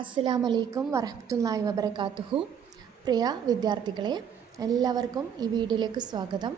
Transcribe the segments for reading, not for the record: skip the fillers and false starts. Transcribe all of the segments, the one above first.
അസ്സലാമു അലൈക്കും വറഹ്മത്തുള്ളാഹി വബറകാതുഹു. പ്രിയ വിദ്യാർത്ഥികളെ, എല്ലാവർക്കും ഈ വീഡിയോയിലേക്ക് സ്വാഗതം.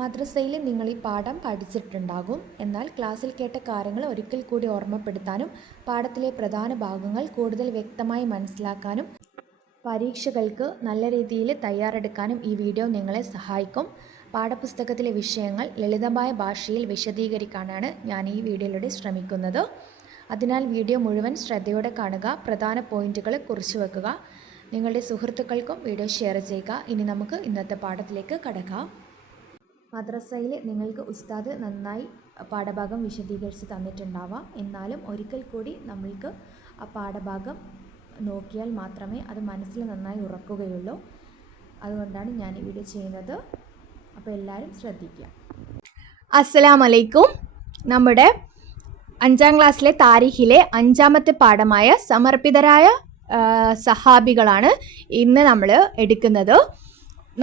മദ്രസയിൽ നിങ്ങൾ ഈ പാഠം പഠിച്ചിട്ടുണ്ടാകും. എന്നാൽ ക്ലാസ്സിൽ കേട്ട കാര്യങ്ങൾ ഒരിക്കൽ കൂടി ഓർമ്മപ്പെടുത്താനും പാഠത്തിലെ പ്രധാന ഭാഗങ്ങൾ കൂടുതൽ വ്യക്തമായി മനസ്സിലാക്കാനും പരീക്ഷകൾക്ക് നല്ല രീതിയിൽ തയ്യാറെടുക്കാനും ഈ വീഡിയോ നിങ്ങളെ സഹായിക്കും. പാഠപുസ്തകത്തിലെ വിഷയങ്ങൾ ലളിതമായ ഭാഷയിൽ വിശദീകരിക്കാനാണ് ഞാൻ ഈ വീഡിയോയിലൂടെ ശ്രമിക്കുന്നത്. അതിനാൽ വീഡിയോ മുഴുവൻ ശ്രദ്ധയോടെ കാണുക, പ്രധാന പോയിന്റുകൾ കുറിച്ചു വെക്കുക, നിങ്ങളുടെ സുഹൃത്തുക്കൾക്കും വീഡിയോ ഷെയർ ചെയ്യുക. ഇനി നമുക്ക് ഇന്നത്തെ പാഠത്തിലേക്ക് കടക്കാം. മദ്രസയിൽ നിങ്ങൾക്ക് ഉസ്താദ് നന്നായി പാഠഭാഗം വിശദീകരിച്ച് തന്നിട്ടുണ്ടാവാം. എന്നാലും ഒരിക്കൽ കൂടി നമ്മൾക്ക് ആ പാഠഭാഗം നോക്കിയാൽ മാത്രമേ അത് മനസ്സിൽ നന്നായി ഉറക്കുകയുള്ളൂ. അതുകൊണ്ടാണ് ഞാൻ ഈ വീഡിയോ ചെയ്യുന്നത്. അപ്പോൾ എല്ലാവരും ശ്രദ്ധിക്കുക. അസ്സലാമു അലൈക്കും. നമ്മുടെ 5ാം ക്ലാസ്സിലെ താരീഖിലെ 5ാമത്തെ പാഠമായ സമർപ്പിതരായ സഹാബികളാണ് ഇന്ന് നമ്മൾ എടുക്കുന്നത്.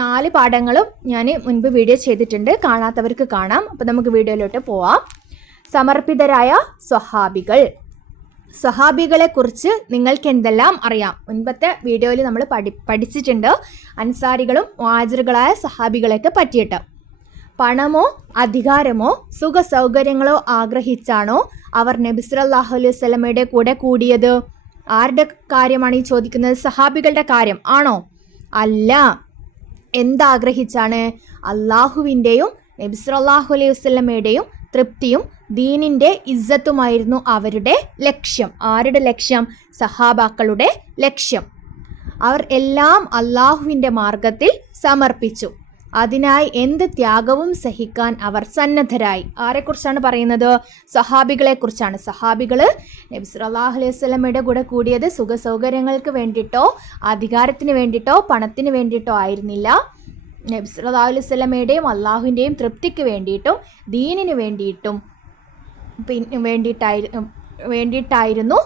4 പാഠങ്ങളും ഞാൻ മുൻപ് വീഡിയോ ചെയ്തിട്ടുണ്ട്, കാണാത്തവർക്ക് കാണാം. അപ്പോൾ നമുക്ക് വീഡിയോയിലോട്ട് പോവാം. സമർപ്പിതരായ സ്വഹാബികൾ. സ്വഹാബികളെ കുറിച്ച് നിങ്ങൾക്ക് എന്തെല്ലാം അറിയാം? മുൻപത്തെ വീഡിയോയിൽ നമ്മൾ പഠിച്ചിട്ടുണ്ട് അൻസാരികളും മുഹാജിറുകളായ സഹാബികളെയൊക്കെ പറ്റിയിട്ട്. പണമോ അധികാരമോ സുഖ സൗകര്യങ്ങളോ ആഗ്രഹിച്ചാണോ അവർ നബി സല്ലല്ലാഹു അലൈഹി വസല്ലമയുടെ കൂടെ കൂടിയത്? ആരുടെ കാര്യമാണ് ഈ ചോദിക്കുന്നത്? സഹാബികളുടെ കാര്യം ആണോ? അല്ല. എന്താഗ്രഹിച്ചാണ്? അള്ളാഹുവിൻ്റെയും നബി സല്ലല്ലാഹു അലൈഹി വസല്ലമയുടെയും തൃപ്തിയും ദീനിൻ്റെ ഇസ്സത്തുമായിരുന്നു അവരുടെ ലക്ഷ്യം. ആരുടെ ലക്ഷ്യം? സഹാബാക്കളുടെ ലക്ഷ്യം. അവർ എല്ലാം അള്ളാഹുവിൻ്റെ മാർഗത്തിൽ സമർപ്പിച്ചു. അതിനായി എന്ത് ത്യാഗവും സഹിക്കാൻ അവർ സന്നദ്ധരായി. ആരെക്കുറിച്ചാണ് പറയുന്നത്? സഹാബികളെ കുറിച്ചാണ്. സഹാബികൾ നബി സല്ലല്ലാഹു അലൈഹി വസല്ലമയുടെ കൂടെ കൂടിയത് സുഖ സൗകര്യങ്ങൾക്ക് വേണ്ടിയിട്ടോ അധികാരത്തിന് വേണ്ടിയിട്ടോ പണത്തിന് വേണ്ടിയിട്ടോ ആയിരുന്നില്ല. നബി സല്ലല്ലാഹു അലൈഹി വസല്ലമയുടെയും അള്ളാഹുവിൻ്റെയും തൃപ്തിക്ക് വേണ്ടിയിട്ടും ദീനിന് വേണ്ടിയിട്ടും വേണ്ടിയിട്ടായിരുന്നു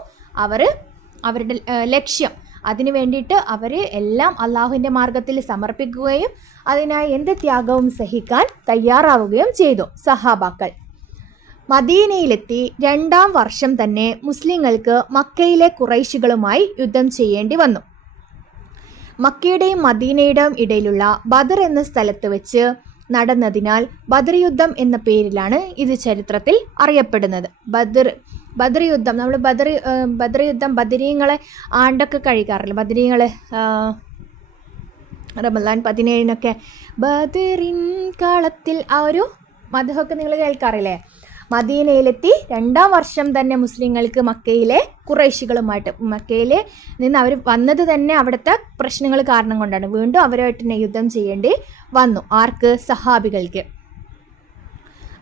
അവരുടെ ലക്ഷ്യം. അതിനു വേണ്ടിയിട്ട് അവർ എല്ലാം അള്ളാഹുവിൻ്റെ മാർഗത്തിൽ സമർപ്പിക്കുകയും അതിനായി എന്ത് ത്യാഗവും സഹിക്കാൻ തയ്യാറാവുകയും ചെയ്തു സഹാബാക്കൾ. മദീനയിലെത്തി 2ാം വർഷം തന്നെ മുസ്ലിങ്ങൾക്ക് മക്കയിലെ ഖുറൈശികളുമായി യുദ്ധം ചെയ്യേണ്ടി വന്നു. മക്കയുടെയും മദീനയുടെയും ഇടയിലുള്ള ബദർ എന്ന സ്ഥലത്ത് വെച്ച് നടന്നതിനാൽ ബദർ യുദ്ധം എന്ന പേരിലാണ് ഇത് ചരിത്രത്തിൽ അറിയപ്പെടുന്നത്. ബദർ യുദ്ധം, നമ്മൾ ബദർ യുദ്ധം ബദരീങ്ങളെ ആണ്ടൊക്കെ കഴിക്കാറില്ല. ബദരീങ്ങൾ റമദാൻ 17-നൊക്കെ ബദറിൻ കളത്തിൽ ആ ഒരു മദ്ഹൊക്കെ നിങ്ങൾ കേൾക്കാറില്ലേ? മദീനയിലെത്തി 2ാം വർഷം തന്നെ മുസ്ലിങ്ങൾക്ക് മക്കയിലെ ഖുറൈശികളുമായിട്ട്, മക്കയിൽ നിന്ന് അവർ വന്നത് തന്നെ അവിടുത്തെ പ്രശ്നങ്ങൾ കാരണം കൊണ്ടാണ്. വീണ്ടും അവരുമായിട്ട് തന്നെ യുദ്ധം ചെയ്യേണ്ടി വന്നു. ആർക്ക്? സഹാബികൾക്ക്.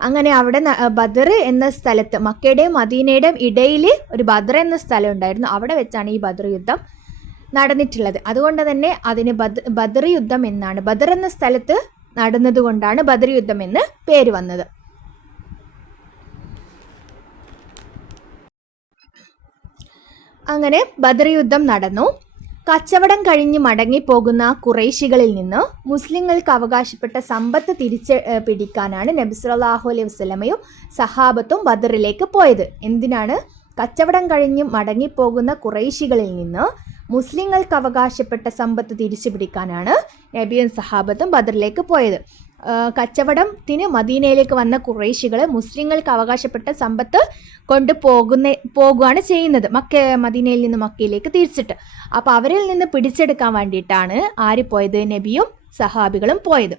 അങ്ങനെ അവിടെ ബദർ എന്ന സ്ഥലത്ത്, മക്കയുടെയും മദീനയുടെയും ഇടയിൽ ഒരു ബദർ എന്ന സ്ഥലം ഉണ്ടായിരുന്നു. അവിടെ വെച്ചാണ് ഈ ബദർ യുദ്ധം നടന്നിട്ടുള്ളത്. അതുകൊണ്ട് തന്നെ അതിന് ബദർ യുദ്ധം എന്നാണ്, ബദർ എന്ന സ്ഥലത്ത് നടന്നത് കൊണ്ടാണ് ബദർ യുദ്ധം എന്ന് പേര് വന്നത്. അങ്ങനെ ബദർ യുദ്ധം നടന്നു. കച്ചവടം കഴിഞ്ഞ് മടങ്ങിപ്പോകുന്ന ഖുറൈശികളിൽ നിന്ന് മുസ്ലിങ്ങൾക്ക് അവകാശപ്പെട്ട സമ്പത്ത് തിരിച്ച് പിടിക്കാനാണ് നബി സല്ലല്ലാഹു അലൈഹി വസല്ലമയും സഹാബത്തും ബദറിലേക്ക് പോയത്. എന്തിനാണ്? കച്ചവടം കഴിഞ്ഞ് മടങ്ങിപ്പോകുന്ന ഖുറൈശികളിൽ നിന്ന് മുസ്ലിങ്ങൾക്ക് അവകാശപ്പെട്ട സമ്പത്ത് തിരിച്ചു പിടിക്കാനാണ് നബിയും സഹാബത്തും ബദറിലേക്ക് പോയത്. കച്ചവടത്തിന് മദീനയിലേക്ക് വന്ന ഖുറൈശികൾ മുസ്ലിങ്ങൾക്ക് അവകാശപ്പെട്ട സമ്പത്ത് പോകുകയാണ് ചെയ്യുന്നത്, മദീനയിൽ നിന്ന് മക്കയിലേക്ക് തിരിച്ചിട്ട്. അപ്പോൾ അവരിൽ നിന്ന് പിടിച്ചെടുക്കാൻ വേണ്ടിയിട്ടാണ് ആര് പോയത്? നബിയും സഹാബികളും പോയത്.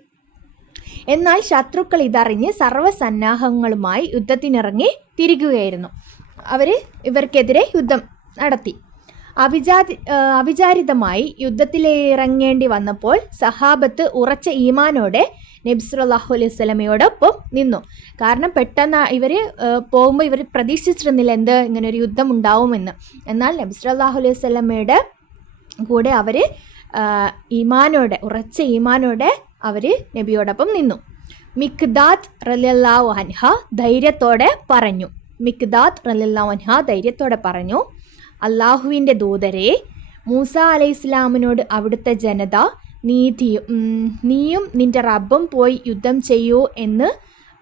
എന്നാൽ ശത്രുക്കൾ ഇതറിഞ്ഞ് സർവ്വസന്നാഹങ്ങളുമായി യുദ്ധത്തിനിറങ്ങി തിരികുകയായിരുന്നു. അവർ ഇവർക്കെതിരെ യുദ്ധം നടത്തി. അവിചാരിതമായി യുദ്ധത്തിലിറങ്ങേണ്ടി വന്നപ്പോൾ സഹാബത്ത് ഉറച്ച ഈമാനോടെ നബി സല്ലല്ലാഹു അലൈഹി വസല്ലമയോടൊപ്പം നിന്നു. കാരണം പെട്ടെന്ന് ഇവർ പോകുമ്പോൾ ഇവർ പ്രതീക്ഷിച്ചിരുന്നില്ല ഇങ്ങനെ ഒരു യുദ്ധം ഉണ്ടാവുമെന്ന്. എന്നാൽ നബി സല്ലല്ലാഹു അലൈഹി വസല്ലമയുടെ കൂടെ അവർ ഉറച്ച ഈമാനോടെ അവർ നബിയോടൊപ്പം നിന്നു. മിഖ്ദാദ് റളിയല്ലാഹു അൻഹ ധൈര്യത്തോടെ പറഞ്ഞു, അള്ളാഹുവിൻ്റെ ദൂതരെ, മൂസ അലൈഹിസ്സലാമിനോട് അവിടുത്തെ ജനത നീയും നിന്റെ റബ്ബും പോയി യുദ്ധം ചെയ്യൂ എന്ന്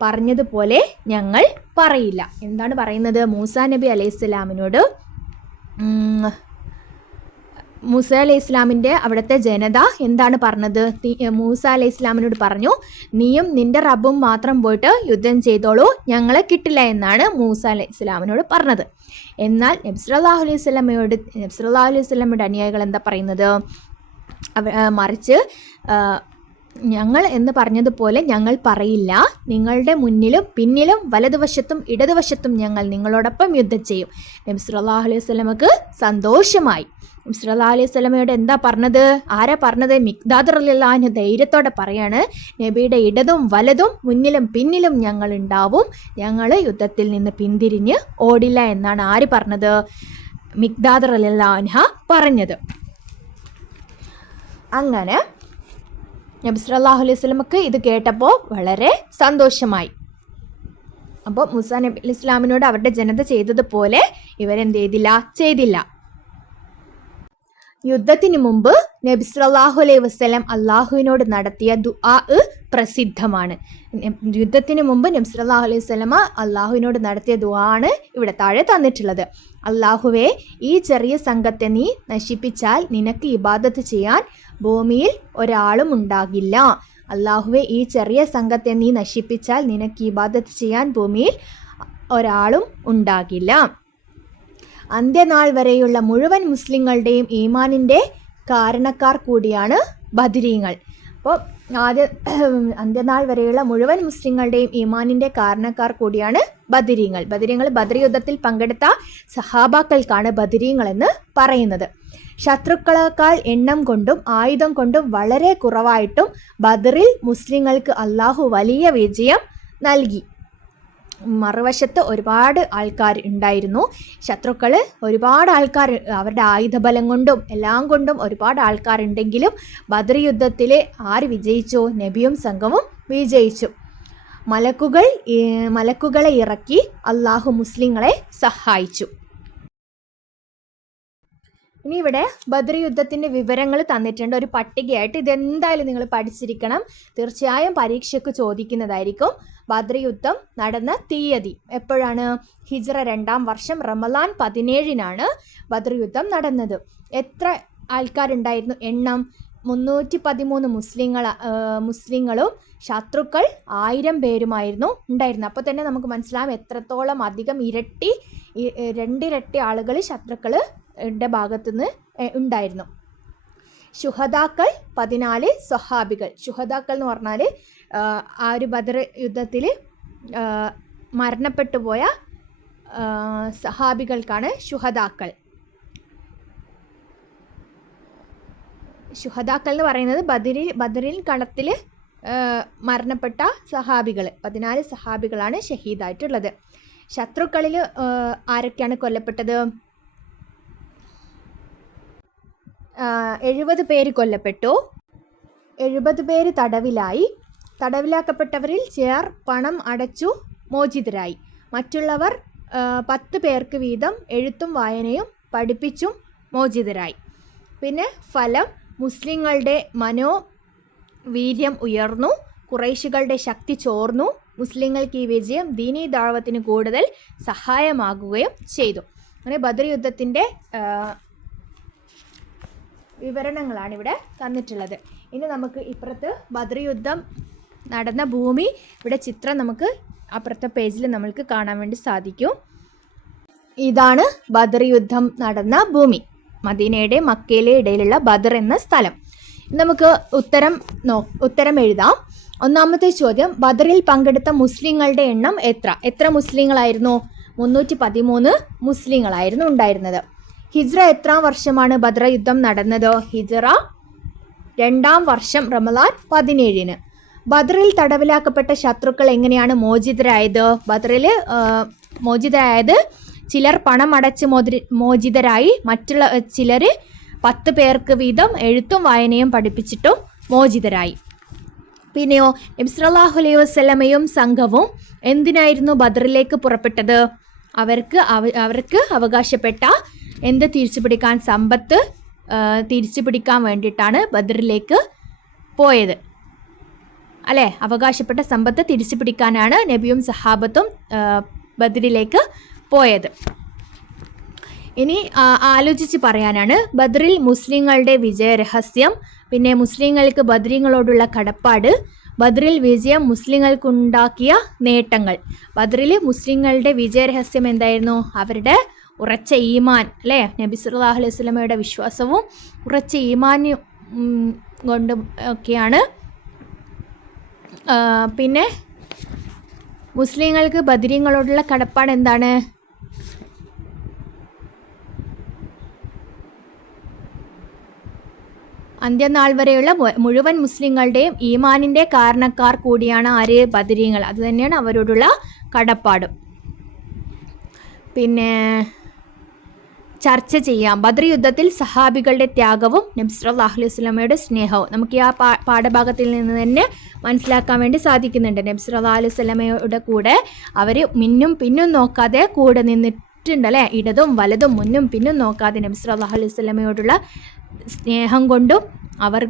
പറഞ്ഞതുപോലെ ഞങ്ങൾ പറയില്ല. എന്താണ് പറയുന്നത്? മൂസ നബി അലൈഹിസ്സലാമിനോട് മൂസ അലൈഹി ഇസ്ലാമിൻ്റെ അവിടുത്തെ ജനത എന്താണ് പറഞ്ഞത്? മൂസ അലൈഹി ഇസ്ലാമിനോട് പറഞ്ഞു, നീയും നിന്റെ റബ്ബും മാത്രം പോയിട്ട് യുദ്ധം ചെയ്തോളൂ, ഞങ്ങളെ കിട്ടില്ല എന്നാണ് മൂസ അലൈഹി ഇസ്ലാമിനോട് പറഞ്ഞത്. എന്നാൽ നബി സല്ലല്ലാഹു അലൈഹി വസല്ലമയുടെ അനുയായികൾ എന്താ പറയുന്നത്? മറിച്ച് ഞങ്ങൾ എന്ന് പറഞ്ഞതുപോലെ ഞങ്ങൾ പറയില്ല, നിങ്ങളുടെ മുന്നിലും പിന്നിലും വലതുവശത്തും ഇടതുവശത്തും ഞങ്ങൾ നിങ്ങളോടൊപ്പം യുദ്ധം ചെയ്യും. നബി സല്ലല്ലാഹു അലൈഹി വസല്ലമക്ക് സന്തോഷമായി. നബി സല്ലല്ലാഹു അലൈഹി വസല്ലമയോട് എന്താ പറഞ്ഞത്? ആരാ പറഞ്ഞത്? മിഖ്ദാദ് റളിയല്ലാഹു അൻഹു ധൈര്യത്തോടെ പറയാണ്, നബിയുടെ ഇടതും വലതും മുന്നിലും പിന്നിലും ഞങ്ങൾ ഉണ്ടാവും, ഞങ്ങൾ യുദ്ധത്തിൽ നിന്ന് പിന്തിരിഞ്ഞ് ഓടില്ല എന്നാണ് ആര് പറഞ്ഞത്? മിഖ്ദാദ് റളിയല്ലാഹു അൻഹ പറഞ്ഞത്. അങ്ങനെ നബി സല്ലല്ലാഹു അലൈഹി വസല്ലമക്ക് ഇത് കേട്ടപ്പോൾ വളരെ സന്തോഷമായി. അപ്പോൾ മൂസ നബി അലൈഹി ഇസ്ലാമിനോട് അവരുടെ ജനത ചെയ്തതുപോലെ ഇവരെന്ത് ചെയ്തില്ല. യുദ്ധത്തിന് മുമ്പ് നബി സല്ലല്ലാഹു അലൈഹി വസല്ലം അള്ളാഹുവിനോട് നടത്തിയ ദുആ പ്രസിദ്ധമാണ്. യുദ്ധത്തിന് മുമ്പ് നബി സല്ലല്ലാഹു അലൈഹി വസല്ലമ അള്ളാഹുവിനോട് നടത്തിയ ദുആ ആണ് ഇവിടെ താഴെ തന്നിട്ടുള്ളത്. അള്ളാഹുവേ, ഈ ചെറിയ സംഘത്തെ നീ നശിപ്പിച്ചാൽ നിനക്ക് ഇബാദത്ത് ചെയ്യാൻ ഭൂമിയിൽ ഒരാളും ഉണ്ടാകില്ല. അള്ളാഹുവേ, ഈ ചെറിയ സംഘത്തെ നീ നശിപ്പിച്ചാൽ നിനക്ക് ഇബാദത്ത് ചെയ്യാൻ ഭൂമിയിൽ ഒരാളും ഉണ്ടാകില്ല. അന്ത്യനാൾ വരെയുള്ള മുഴുവൻ മുസ്ലിങ്ങളുടെയും ഈമാനിൻ്റെ കാരണക്കാർ കൂടിയാണ് ബദരീങ്ങൾ. അപ്പോൾ അന്ത്യനാൾ വരെയുള്ള മുഴുവൻ മുസ്ലിങ്ങളുടെയും ഈമാനിൻ്റെ കാരണക്കാർ കൂടിയാണ് ബദരീങ്ങൾ. ബദർ യുദ്ധത്തിൽ പങ്കെടുത്ത സഹാബാക്കൾക്കാണ് ബദരീങ്ങൾ എന്ന് പറയുന്നത്. ശത്രുക്കളേക്കാൾ എണ്ണം കൊണ്ടും ആയുധം കൊണ്ടും വളരെ കുറവായിട്ടും ബദറിൽ മുസ്ലിങ്ങൾക്ക് അള്ളാഹു വലിയ വിജയം നൽകി. മറുവശത്ത് ഒരുപാട് ആൾക്കാർ ഉണ്ടായിരുന്നു. ശത്രുക്കൾ ഒരുപാട് ആൾക്കാർ, അവരുടെ ആയുധബലം കൊണ്ടും എല്ലാം കൊണ്ടും ഒരുപാട് ആൾക്കാരുണ്ടെങ്കിലും ബദർ യുദ്ധത്തിൽ ആര് വിജയിച്ചു? നബിയും സംഘവും വിജയിച്ചു. മലക്കുകളെ ഇറക്കി അള്ളാഹു മുസ്ലിങ്ങളെ സഹായിച്ചു. ഇനി ഇവിടെ ബദർ യുദ്ധത്തിൻ്റെ വിവരങ്ങൾ തന്നിട്ടുണ്ട് ഒരു പട്ടികയായിട്ട്. ഇതെന്തായാലും നിങ്ങൾ പഠിച്ചിരിക്കണം, തീർച്ചയായും പരീക്ഷയ്ക്ക് ചോദിക്കുന്നതായിരിക്കും. ബദർ യുദ്ധം നടന്ന തീയതി എപ്പോഴാണ്? ഹിജ്റ 2-ാം വർഷം റമളാൻ 17-നാണ് ബദർ യുദ്ധം നടന്നത്. എത്ര ആൾക്കാരുണ്ടായിരുന്നു? എണ്ണം 313 മുസ്ലിങ്ങളും ശത്രുക്കൾ 1000 പേരുമായിരുന്നു ഉണ്ടായിരുന്നത്. അപ്പോൾ തന്നെ നമുക്ക് മനസ്സിലാവും എത്രത്തോളം അധികം രണ്ടിരട്ടി ആളുകൾ ശത്രുക്കളുടെ ഭാഗത്തുനിന്ന് ഉണ്ടായിരുന്നു. ശുഹദാക്കൾ 14 സ്വഹാബികൾ. ശുഹദാക്കൾ എന്ന് പറഞ്ഞാൽ ആ ഒരു ബദർ യുദ്ധത്തിൽ മരണപ്പെട്ടു പോയ സഹാബികൾക്കാണ് ശുഹദാക്കൾ. ശുഹദാക്കൾ എന്ന് പറയുന്നത് ബദറിൽ കടത്തിൽ മരണപ്പെട്ട സഹാബികൾ 14 സഹാബികളാണ് ഷഹീദായിട്ടുള്ളത്. ശത്രുക്കളിൽ ആരൊക്കെയാണ് കൊല്ലപ്പെട്ടത്? 70 പേര് കൊല്ലപ്പെട്ടു. 70 പേര് തടവിലായി. തടവിലാക്കപ്പെട്ടവരിൽ ചിലർ പണം അടച്ചു മോചിതരായി. മറ്റുള്ളവർ 10 പേർക്ക് വീതം എഴുത്തും വായനയും പഠിപ്പിച്ചും മോചിതരായി. പിന്നെ ഫലം, മുസ്ലിങ്ങളുടെ മനോവീര്യം ഉയർന്നു, ഖുറൈശികളുടെ ശക്തി ചോർന്നു. മുസ്ലിങ്ങൾക്ക് ഈ വിജയം ദീനീ ദഅവത്തിന് കൂടുതൽ സഹായമാകുകയും ചെയ്തു. അങ്ങനെ ബദർ യുദ്ധത്തിൻ്റെ വിവരണങ്ങളാണ് ഇവിടെ തന്നിട്ടുള്ളത്. ഇനി നമുക്ക് ഇപ്പുറത്ത് ബദർ യുദ്ധം നടന്ന ഭൂമി, ഇവിടെ ചിത്രം നമുക്ക് അപ്പുറത്തെ പേജിൽ നമ്മൾക്ക് കാണാൻ വേണ്ടി സാധിക്കും. ഇതാണ് ബദർ യുദ്ധം നടന്ന ഭൂമി, മദീനയുടെ മക്കയിലെ ഇടയിലുള്ള ബദർ എന്ന സ്ഥലം. നമുക്ക് ഉത്തരം എഴുതാം. ഒന്നാമത്തെ ചോദ്യം, ബദറിൽ പങ്കെടുത്ത മുസ്ലിങ്ങളുടെ എണ്ണം എത്ര മുസ്ലിങ്ങളായിരുന്നു? 313 മുസ്ലിങ്ങളായിരുന്നു ഉണ്ടായിരുന്നത്. ഹിജ്റ എത്രാം വർഷമാണ് ബദർ യുദ്ധം നടന്നത്? ഹിജ്റ 2-ാം വർഷം റമളാൻ 17-ന്. ബദറിൽ തടവിലാക്കപ്പെട്ട ശത്രുക്കൾ എങ്ങനെയാണ് മോചിതരായത്? ബദറിൽ മോചിതരായത് ചിലർ പണം അടച്ച് മോചിതരായി, മറ്റുള്ള ചിലർ 10 പേർക്ക് വീതം എഴുത്തും വായനയും പഠിപ്പിച്ചിട്ടും മോചിതരായി. പിന്നെയോ നബി സല്ലല്ലാഹു അലൈഹി വസല്ലമയും സംഘവും എന്തിനായിരുന്നു ബദറിലേക്ക് പുറപ്പെട്ടത്? അവർക്ക് അവകാശപ്പെട്ട തിരിച്ചു പിടിക്കാൻ, സമ്പത്ത് തിരിച്ചു പിടിക്കാൻ വേണ്ടിയിട്ടാണ് ബദറിലേക്ക് പോയത് അല്ലേ? അവകാശപ്പെട്ട സമ്പത്ത് തിരിച്ചു പിടിക്കാനാണ് നബിയും സഹാബത്തും ബദറിലേക്ക് പോയത്. ഇനി ആലോചിച്ച് പറയാനാണ്. ബദ്രിൽ മുസ്ലിങ്ങളുടെ വിജയരഹസ്യം, പിന്നെ മുസ്ലിങ്ങൾക്ക് ബദ്രീങ്ങളോടുള്ള കടപ്പാട്, ബദ്രിൽ വിജയം മുസ്ലിങ്ങൾക്കുണ്ടാക്കിയ നേട്ടങ്ങൾ. ബദ്രിൽ മുസ്ലിങ്ങളുടെ വിജയരഹസ്യം എന്തായിരുന്നു? അവരുടെ ഉറച്ച ഈമാൻ, അല്ലേ? നബി സല്ലല്ലാഹു അലൈഹി വസല്ലമയുടെ വിശ്വാസവും ഉറച്ച ഈമാനും കൊണ്ട് ഒക്കെയാണ്. പിന്നെ മുസ്ലിങ്ങൾക്ക് ബദ്രീങ്ങളോടുള്ള കടപ്പാട് എന്താണ്? അന്ത്യനാൾ വരെയുള്ള മുഴുവൻ മുസ്ലിങ്ങളുടെയും ഈമാനിൻ്റെ കാരണക്കാർ കൂടിയാണ് ആര്? ബദരീങ്ങൾ. അത് തന്നെയാണ് അവരോടുള്ള കടപ്പാടും. പിന്നെ ചർച്ച ചെയ്യാം. ബദ്ർ യുദ്ധത്തിൽ സഹാബികളുടെ ത്യാഗവും നബി സല്ലല്ലാഹു അലൈഹി വസല്ലമയുടെ സ്നേഹവും നമുക്ക് ഈ പാഠഭാഗത്തിൽ നിന്ന് തന്നെ മനസ്സിലാക്കാൻ വേണ്ടി സാധിക്കുന്നുണ്ട്. നബി സല്ലല്ലാഹു അലൈഹി വസല്ലമയുടെ കൂടെ അവർ മിന്നും പിന്നും നോക്കാതെ കൂടെ നിന്നിട്ടുണ്ട്, അല്ലേ? ഇടതും വലതും മുന്നും പിന്നും നോക്കാതെ നബി സല്ലല്ലാഹു അലൈഹി വസല്ലമയോടുള്ള സ്നേഹം കൊണ്ടും അവർ